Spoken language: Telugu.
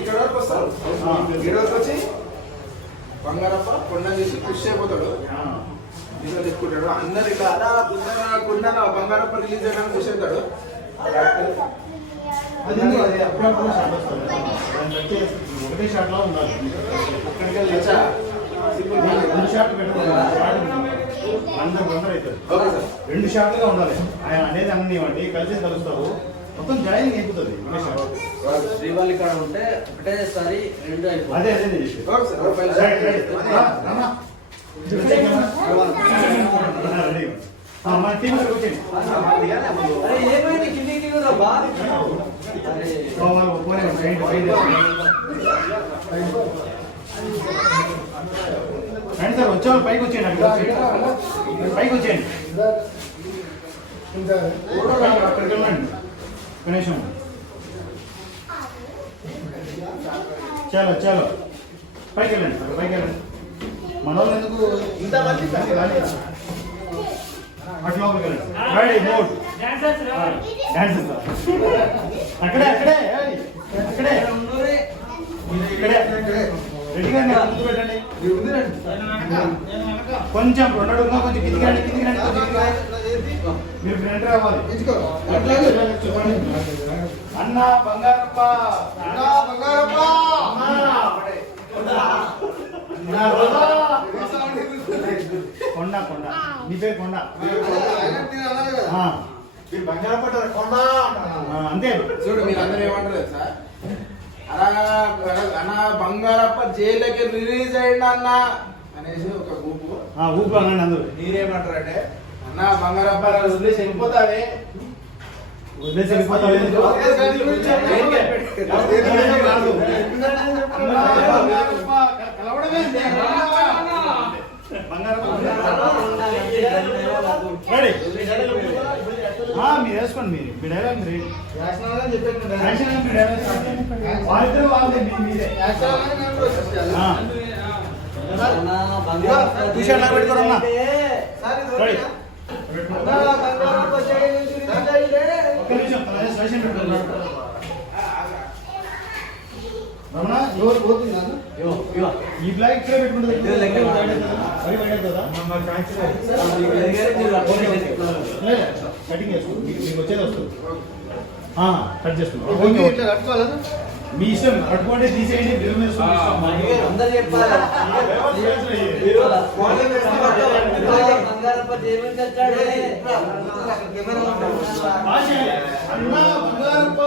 ఇక్కడ వరకు వస్తారు ఇక్కడ వరకు వచ్చి బంగారప్ప కొండ చేసి కృషి అయిపోతాడు ఇంకా చెప్పుకుంటాడు అందరు ఇట్లా అలా కుందన కుందన బంగారప్ప రిలీజ్ చేయడానికి కృషి అవుతాడు అది అది అప్పుడప్పుడు ఒకటే ఉండాలి వెళ్ళి రెండు షాట్లు పెట్టకూడదు అందరు బందర్ అవుతుంది రెండు షాట్లుగా ఉండాలి. ఆయన అనేది అన్నివ్వండి కలిసి కలుస్తావు మొత్తం జాయిన్ అయిపోతుంది. శ్రీవాళ్ళి ఇక్కడ ఉంటే ఒకటేసారి రెండు. అరే ఏమైంది? కిందికి దిగురా బా. అరే ఓ, వాళ్ళు పోనీ, పెయింట్, పెయింట్ వేసుకోండి. రండి సార్ వచ్చే వాళ్ళు పైకి వచ్చేయండి. పైకి వచ్చేయండి. అక్కడికి వెళ్ళండి. గణేశం చలో చలో. పైకి వెళ్ళండి అక్కడ పైకి వెళ్ళండి మన వాళ్ళు ఎందుకు లోపలికి వెళ్ళండి. Ready mood. డాన్స్ అక్కడే అక్కడే అక్కడే. ఇక్కడే రెడీగా ముందు పెట్టండి. కొంచెం రెండు కొంచెం కిందికి రండి కిందికి రండి కొంచెం. మీరు ఫ్రంట్ రావాలి అన్న బంగారప్ప. అన్నా బంగారప్ప అన్న రాధా. కొండ కొండ. నీ పేరు కొండ? ఆ, ఆ, అంతే. చూడు మీరు అందరూ ఏమంటారు సార్ అలా అన్న బంగారప్ప జైలుకి రిలీజ్ అయ్యిండు అన్న అనేసి ఒక ఆ, ఊపు అనండి అందరూ. మీరేమంటారంటే అన్న బంగారప్ప రిలీజ్ వెళ్ళిపోతావే వదిలేసి వెళ్ళిపోతావు ఎందుకు? బంగారప్ప కలవడమే బంగారప్ప రెడీ ఆ, మీరు వేసుకోండి మీరు. మీ డైలాగ్ మీరు వాళ్ళిద్దరు అన్నా, బంగారప్ప చూశాడు కటింగ్ మీకు వచ్చేది వస్తుంది కట్ చేస్తున్నాం. మీ ఇష్టం పట్టుకోండి తీసేయండి మీద బంగారప్ప